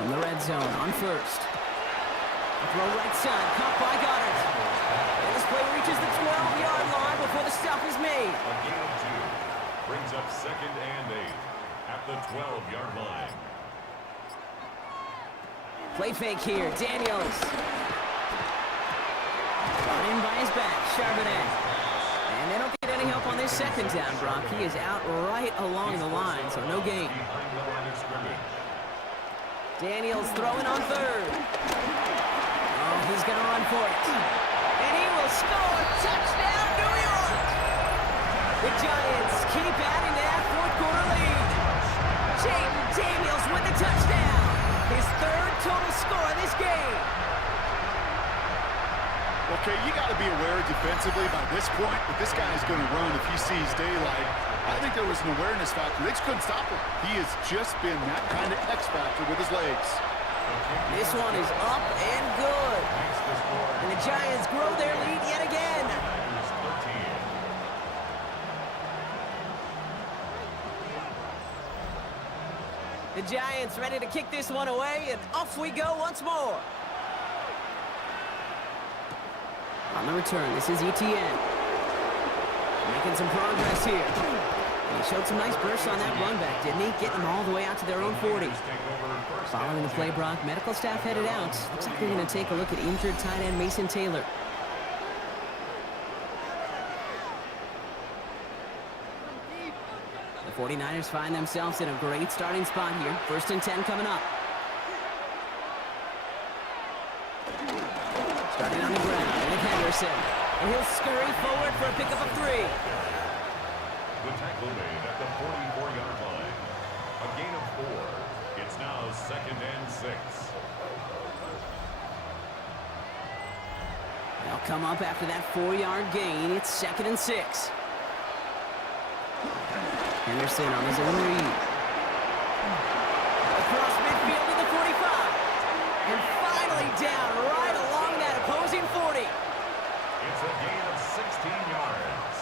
In the red zone on 1st. Throw right side, caught by Goddard. And this play reaches the 12-yard line before the stop is made. A gain of 2. Brings up 2nd and 8. at the 12-yard line. Play fake here. Daniels. Brought in by his back. Charbonnet. And they don't get any help on this second down, Brock. He is out right along the line, so no gain. Daniels throwing on third. Oh, he's going to run for it. And he will score. Touchdown, New York! The Giants keep adding to that fourth-quarter lead. Jaden Daniels with the touchdown. His third total score of this game. Okay, you got to be aware defensively by this point that this guy is going to run if he sees daylight. I think there was an awareness factor. They just couldn't stop him. He has just been that kind of X factor with his legs. This one is up and good. And the Giants grow their lead yet again. The Giants ready to kick this one away, and off we go once more. On the return, this is ETN. Making some progress here. He showed some nice bursts on that run back, didn't he? Getting them all the way out to their own 40. Following the play, Brock, medical staff headed out. Looks like they're going to take a look at injured tight end Mason Taylor. The 49ers find themselves in a great starting spot here. 1st and 10 coming up. Starting on the ground with Henderson. And he'll scurry forward for a pickup of 3. The tackle made at the 44-yard line. A gain of 4. It's now 2nd and 6. They'll come up after that 4-yard gain. It's 2nd and 6. Henderson on his own read. Across midfield to the 45. And finally down right along that opposing 40. It's a gain of 16 yards.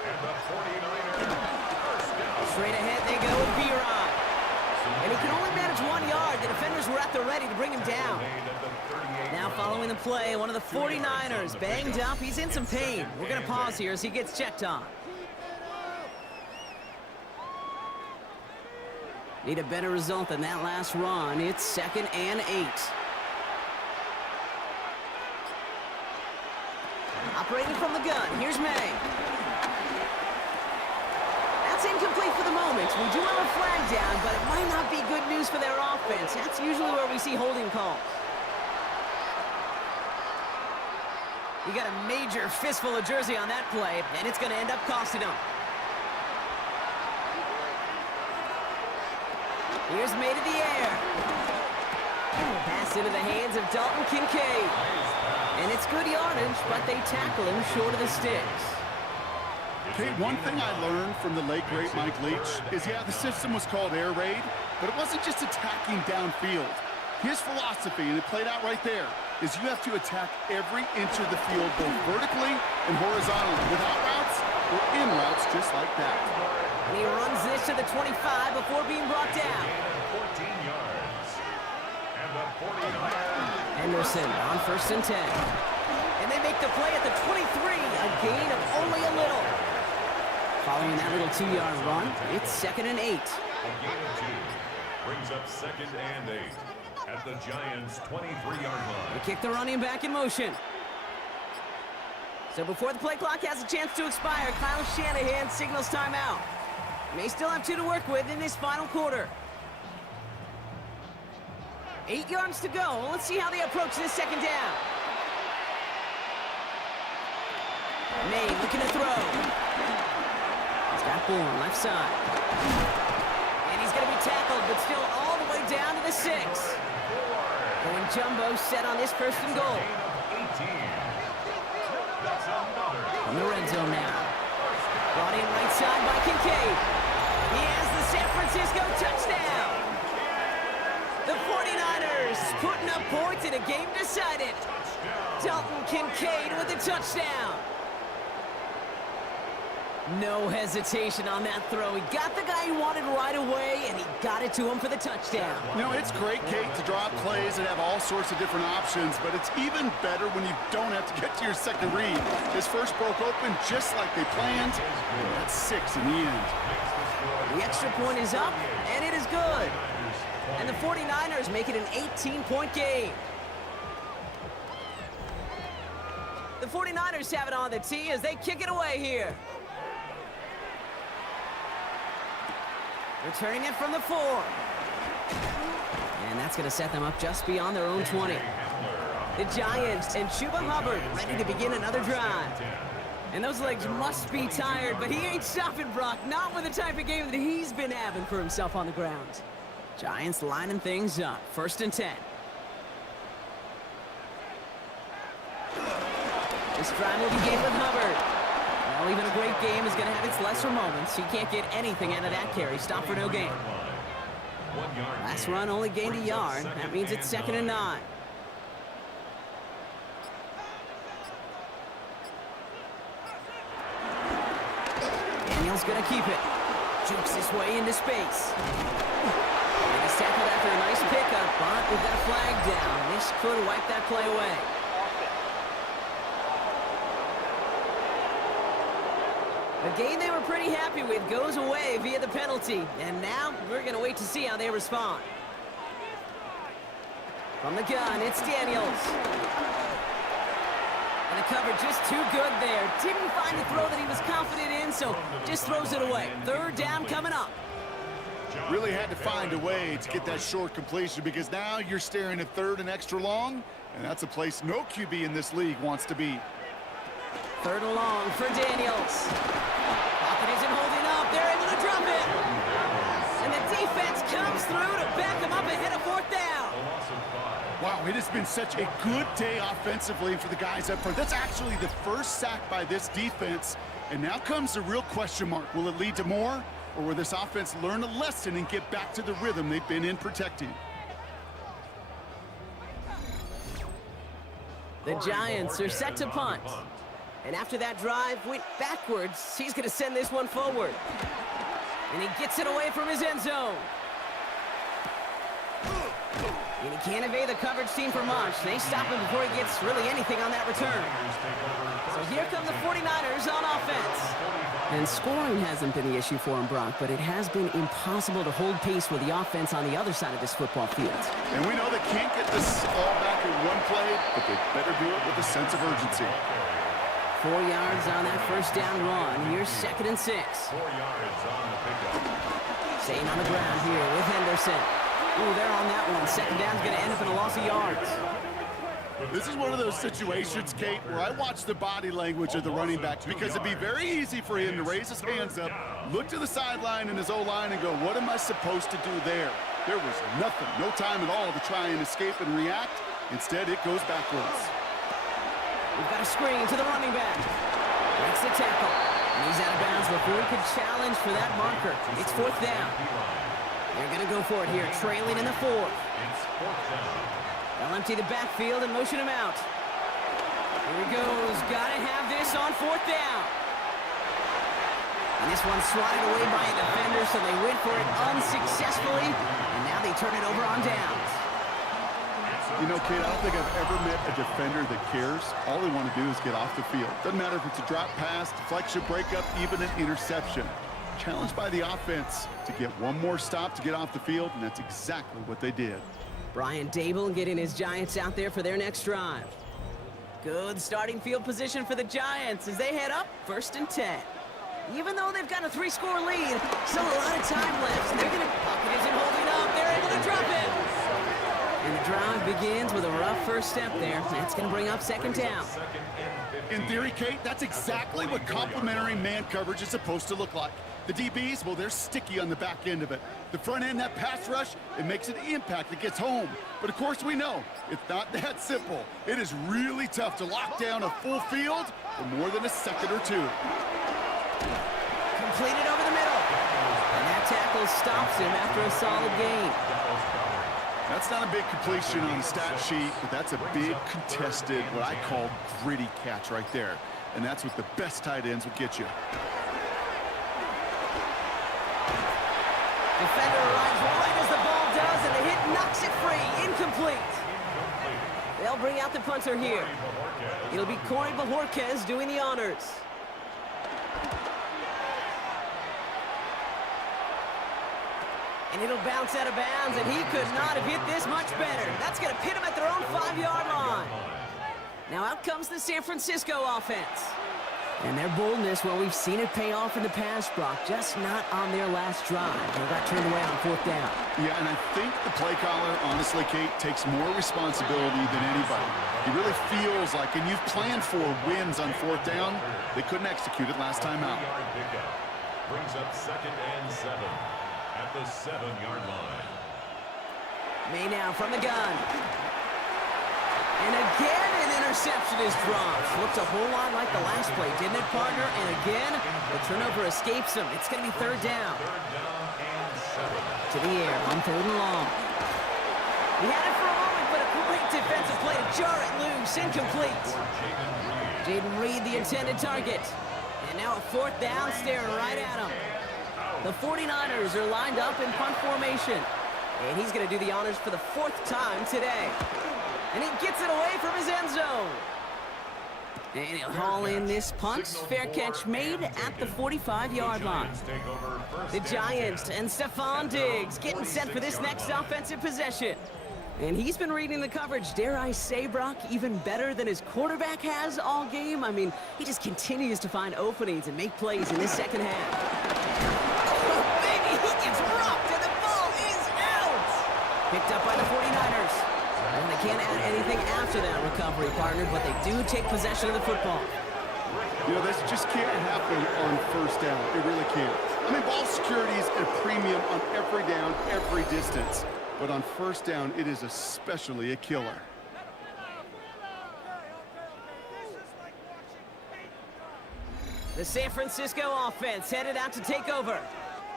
And the 49ers first down. Straight ahead they go with B-Ron. And he can only manage 1 yard. The defenders were at the ready to bring him down. Now following the play, one of the 49ers banged up. He's in some pain. We're going to pause here as he gets checked on. Need a better result than that last run. It's 2nd and 8. Operating from the gun, here's May. That's incomplete for the moment. We do have a flag down, but it might not be good news for their offense. That's usually where we see holding calls. You got a major fistful of jersey on that play, and it's going to end up costing them. Here's made in the air. Pass into the hands of Dalton Kincaid. And it's good yardage, but they tackle him short of the sticks. Okay, one thing I learned from the late, great Mike Leach is, yeah, the system was called air raid, but it wasn't just attacking downfield. His philosophy, and it played out right there, is you have to attack every inch of the field, both vertically and horizontally, without routes or in routes just like that. And he runs this to the 25 before being brought down. 14 yards. And the 49ers. Henderson on 1st and 10. And they make the play at the 23, a gain of only a little. Following that little 2-yard run, it's 2nd and 8. A gain of 2 brings up 2nd and 8 at the Giants' 23-yard line. They kick the running back in motion. So before the play clock has a chance to expire, Kyle Shanahan signals timeout. May still have 2 to work with in this final quarter. 8 yards to go. Let's see how they approach this 2nd down. May looking to throw. He's got Bourne left side. And he's going to be tackled, but still all the way down to the 6. Going jumbo set on this 1st and goal. From the red zone now. Brought in right side by Kincaid. He has the San Francisco touchdown. The 49ers putting up points in a game decided. Dalton Kincaid with the touchdown. No hesitation on that throw. He got the guy he wanted right away, and he got it to him for the touchdown. You know, it's great, Kate, to drop plays and have all sorts of different options, but it's even better when you don't have to get to your second read. His first broke open just like they planned, and that's 6 in the end. The extra point is up, and it is good. And the 49ers make it an 18-point game. The 49ers have it on the tee as they kick it away here. Returning it from the 4. And that's going to set them up just beyond their own 20. The Giants and Chuba Hubbard ready to begin another drive. And those legs must be tired, but he ain't stopping, Brock. Not with the type of game that he's been having for himself on the ground. Giants lining things up. 1st and 10. This drive will begin with Hubbard. Well, even a great game is going to have its lesser moments. He can't get anything out of that carry. Stop for no gain. Last run only gained a yard. That means it's 2nd and 9. Daniel's going to keep it. Jukes his way into space. And he's tackled after a nice pickup, but we've got a flag down. This could wipe that play away. A game they were pretty happy with goes away via the penalty. And now we're going to wait to see how they respond. From the gun, it's Daniels. And the cover just too good there. Didn't find the throw that he was confident in, so just throws it away. 3rd down coming up. Really had to find a way to get that short completion because now you're staring at 3rd and extra long, and that's a place no QB in this league wants to be. 3rd and long for Daniels. Pocket isn't holding up. They're able to drop it. And the defense comes through to back them up ahead of 4th down. Wow, it has been such a good day offensively for the guys up front. That's actually the first sack by this defense. And now comes the real question mark. Will it lead to more? Or will this offense learn a lesson and get back to the rhythm they've been in protecting? The Giants are set to punt. And after that drive went backwards, he's going to send this one forward. And he gets it away from his end zone. And he can't evade the coverage team for much. They stop him before he gets really anything on that return. So here come the 49ers on offense. And scoring hasn't been the issue for him, Brock, but it has been impossible to hold pace with the offense on the other side of this football field. And we know they can't get this all back in one play, but they better do it with a sense of urgency. 4 yards on that 1st down run. Here's 2nd and 6. 4 yards on the pickup. Staying on the ground here with Henderson. Ooh, they're on that one. 2nd down's going to end up in a loss of yards. This is one of those situations, Kate, where I watch the body language of the running backs because it'd be very easy for him to raise his hands up, look to the sideline in his O-line and go, what am I supposed to do there? There was nothing, no time at all to try and escape and react. Instead, it goes backwards. We've got a screen to the running back. Makes the tackle. And he's out of bounds before he could challenge for that marker. It's 4th down. They're going to go for it here, trailing in the 4th. It's 4th down. They'll empty the backfield and motion him out. Here he goes. Got to have this on 4th down. And this one's swatted away by a defender, so they went for it unsuccessfully. And now they turn it over on downs. You know, Kate, I don't think I've ever met a defender that cares. All they want to do is get off the field. Doesn't matter if it's a drop pass, deflection, breakup, even an interception. Challenged by the offense to get one more stop to get off the field, and that's exactly what they did. Brian Dable getting his Giants out there for their next drive. Good starting field position for the Giants as they head up 1st and 10. Even though they've got a 3-score lead, still a lot of time left. They're going to pocket isn't holding up. They're able to drop it. And the drive begins with a rough first step there. That's going to bring up 2nd down. In theory, Kate, that's exactly what complementary man coverage is supposed to look like. The DBs, well, they're sticky on the back end of it. The front end, that pass rush, it makes an impact. It gets home. But of course we know, it's not that simple. It is really tough to lock down a full field for more than a second or two. Completed over the middle. And that tackle stops him after a solid gain. That's not a big completion on the stat sheet, but that's a big contested, what I call gritty catch right there. And that's what the best tight ends will get you. Defender arrives right as the ball does, and the hit knocks it free. Incomplete. They'll bring out the punter here. It'll be Corey Bajorquez doing the honors. And it'll bounce out of bounds, and he could not have hit this much better. That's going to pit him at their own 5-yard line. Now out comes the San Francisco offense. And their boldness, well, we've seen it pay off in the past, Brock, just not on their last drive. They got turned away on 4th down. Yeah, and I think the play caller, honestly, Kate, takes more responsibility than anybody. He really feels like, and you've planned for wins on 4th down, they couldn't execute it last time out. Brings up 2nd and 7 at the 7-yard line. May now from the gun. And again, an interception is dropped. Looked a whole lot like the last play, didn't it, partner? And again, the turnover escapes him. It's going to be 3rd down. 3rd down and 7. To the air on 3rd and long. He had it for a moment, but a great defensive play to jar it loose. Incomplete. Jaden Reed, the intended target. And now a 4th down, staring right at him. The 49ers are lined up in punt formation. And he's going to do the honors for the 4th time today. And he gets it away from his end zone. And he'll haul in this punt. Fair catch made at the 45-yard line. The Giants and Stephon Diggs getting set for this next offensive possession. And he's been reading the coverage, dare I say, Brock, even better than his quarterback has all game. I mean, he just continues to find openings and make plays in this second half. Oh, baby, he gets rocked and the ball is out. Picked up by the 49ers. And they can't add anything after that recovery, partner, but they do take possession of the football. You know, this just can't happen on 1st down. It really can't. I mean, ball security is a premium on every down, every distance. But on 1st down, it is especially a killer. The San Francisco offense headed out to take over.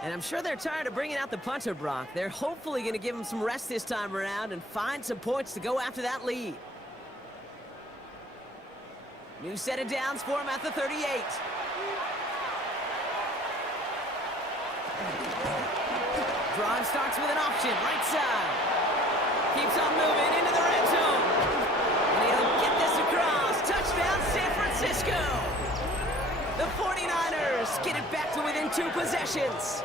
And I'm sure they're tired of bringing out the punter, Brock. They're hopefully going to give him some rest this time around and find some points to go after that lead. New set of downs for him at the 38. Drive starts with an option, right side. Keeps on moving into the red zone. And he'll get this across. Touchdown, San Francisco. The 49ers get it back to within 2 possessions.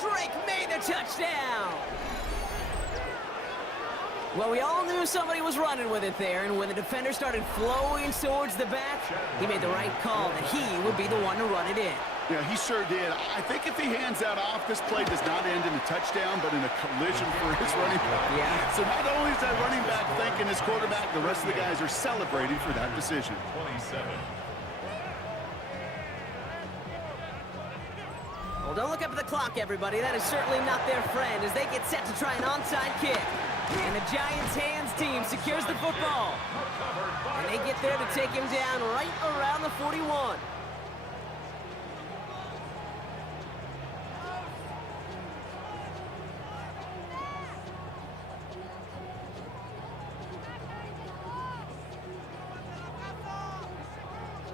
Drake made the touchdown. Well, we all knew somebody was running with it there, and when the defender started flowing towards the back, he made the right call that he would be the one to run it in. Yeah, he sure did. I think if he hands that off, this play does not end in a touchdown, but in a collision for his running back. Yeah. So not only is that running back thanking his quarterback, the rest of the guys are celebrating for that decision. 27. Well, don't look up at the clock, everybody. That is certainly not their friend as they get set to try an onside kick. And the Giants' hands team secures the football. And they get there to take him down right around the 41.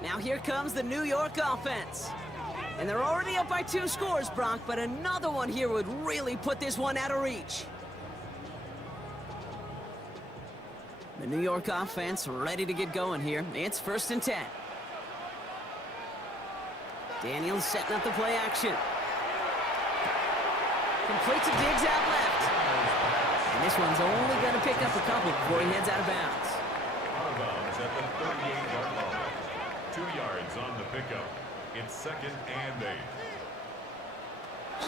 Now here comes the New York offense. And they're already up by 2 scores, Brock, but another one here would really put this one out of reach. The New York offense ready to get going here. It's 1st and 10. Daniels setting up the play action. Complete to Diggs out left. And this one's only going to pick up a couple before he heads out of bounds. Out of bounds at the 38-yard line. 2 yards on the pickup. It's 2nd and 8.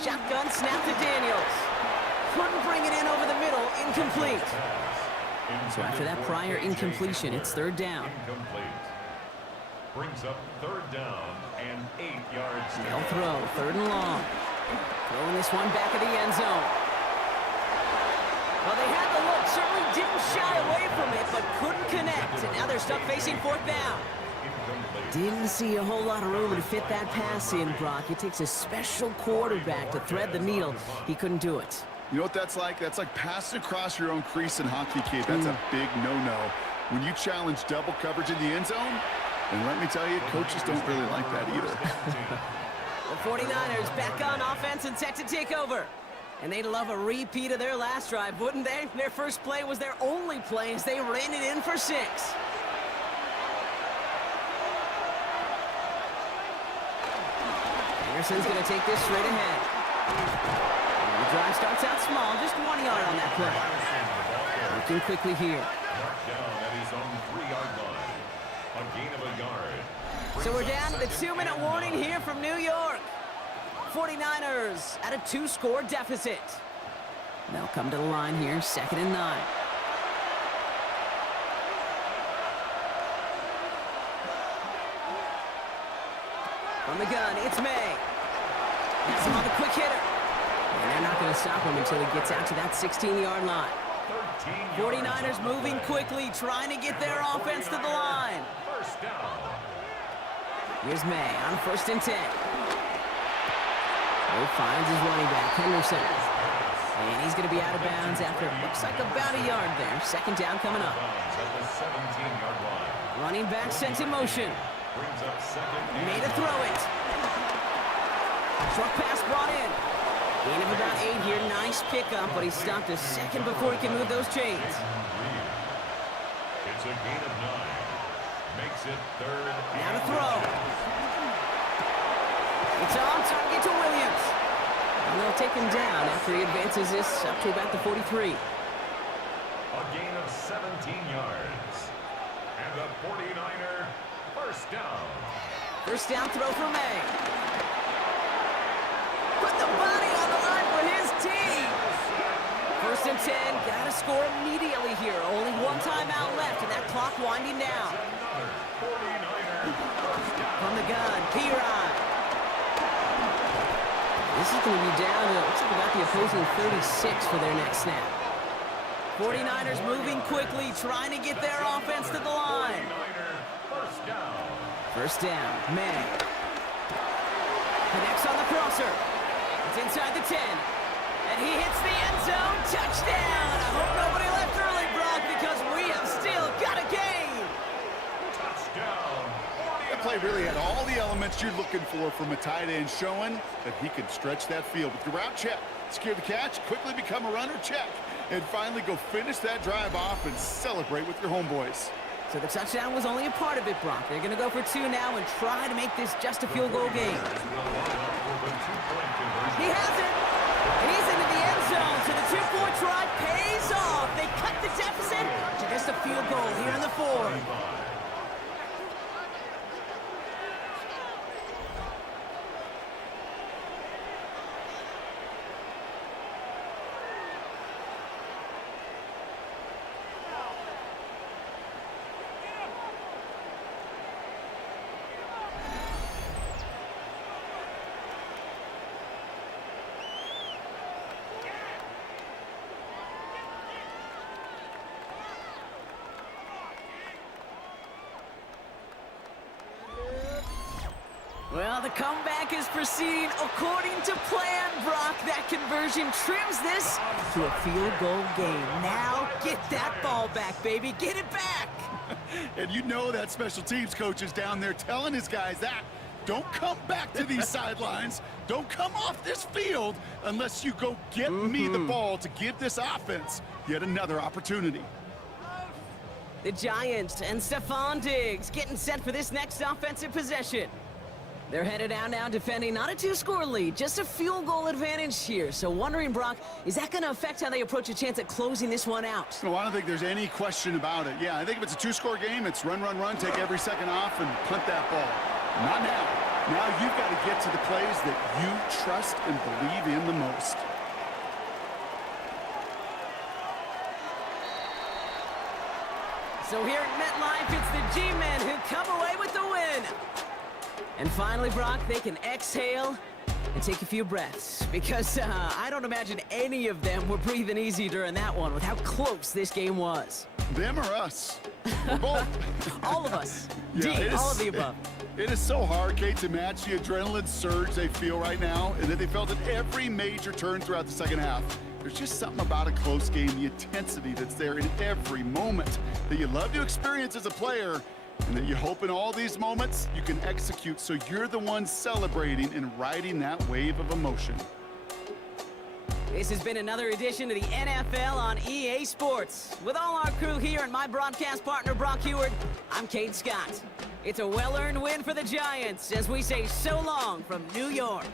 Shotgun snap to Daniels. Couldn't bring it in over the middle. Incomplete. So after that prior incompletion, it's 3rd down. Incomplete. Brings up 3rd down and 8 yards. They'll throw 3rd and long. Throwing this one back at the end zone. Well, they had the look. Certainly didn't shy away from it, but couldn't connect. And now they're stuck facing 4th down. Didn't see a whole lot of room to fit that pass in, Brock. It takes a special quarterback to thread the needle. He couldn't do it. You know what that's like? That's like passing across your own crease in hockey, Kate. That's a big no-no. When you challenge double coverage in the end zone, and let me tell you, coaches don't really like that either. The 49ers back on offense and set to take over. And they'd love a repeat of their last drive, wouldn't they? Their first play was their only play as they ran it in for 6. Anderson's going to take this straight ahead. And the drive starts out small, just 1 yard on that play. Working quickly here. Marked down at his own 3-yard line. A gain of a yard. So we're down to the 2-minute warning here from New York. 49ers at a 2-score deficit. They'll come to the line here, 2nd and 9. From the gun, it's May. That's him on the quick hitter. And they're not going to stop him until he gets out to that 16-yard line. 49ers moving quickly, trying to get their offense to the line. First down. Here's May on 1st and 10. Oh, finds his running back, Henderson. And he's going to be out of bounds after it looks like about a yard there. 2nd down coming up. At the 17-yard line. Running back sent in motion. Brings up 2nd. Made a throw it. Short pass brought in. Gain of about 8 here. Nice pickup, but he stopped a second before he can move those chains. It's a gain of 9. Makes it 3rd. Now to throw. It's on target to Williams. And they'll take him down after he advances this up to about the 43. A gain of 17 yards. And the 49er first down. First down throw for May. Put the body on the line for his team. 1st and 10. Got to score immediately here. Only 1 timeout left, and that clock winding down. Another 49er first down. From the gun, Piron. This is going to be down to, looks like about the opposing 36 for their next snap. 49ers moving quickly, trying to get their offense to the line. 49er first down. First down, May. Connects on the crosser. It's inside the 10. And he hits the end zone. Touchdown! I hope nobody left early, Brock, because we have still got a game. Touchdown. That play really had all the elements you're looking for from a tight end, showing that he can stretch that field with your route check, secure the catch, quickly become a runner check, and finally go finish that drive off and celebrate with your homeboys. So the touchdown was only a part of it, Brock. They're going to go for 2 now and try to make this just a field goal game. He has it. And he's into the end zone, so the 2-point try pays off. They cut the deficit to just a field goal here in the 4th. Well, the comeback is proceeding according to plan, Brock. That conversion trims this to a field goal game. Now get that ball back, baby. Get it back. And you know that special teams coach is down there telling his guys that. Don't come back to these sidelines. Don't come off this field unless you go get me the ball to give this offense yet another opportunity. The Giants and Stephon Diggs getting set for this next offensive possession. They're headed out now defending not a 2-score lead, just a field goal advantage here. So wondering, Brock, is that going to affect how they approach a chance at closing this one out? No, I don't think there's any question about it. Yeah, I think if it's a 2-score game, it's run, run, run, take every second off and punt that ball. Not now. Now you've got to get to the plays that you trust and believe in the most. So here at MetLife, it's the G-Men who come away with the win. And finally, Brock, they can exhale and take a few breaths because I don't imagine any of them were breathing easy during that one with how close this game was. Them or us? We're both. All of us. Yeah, D, all of the above. It is so hard, Kate, to match the adrenaline surge they feel right now and that they felt at every major turn throughout the second half. There's just something about a close game, the intensity that's there in every moment that you love to experience as a player, and that you hope in all these moments you can execute so you're the one celebrating and riding that wave of emotion. This has been another edition of the NFL on EA Sports. With all our crew here and my broadcast partner, Brock Heward, I'm Kate Scott. It's a well-earned win for the Giants as we say so long from New York.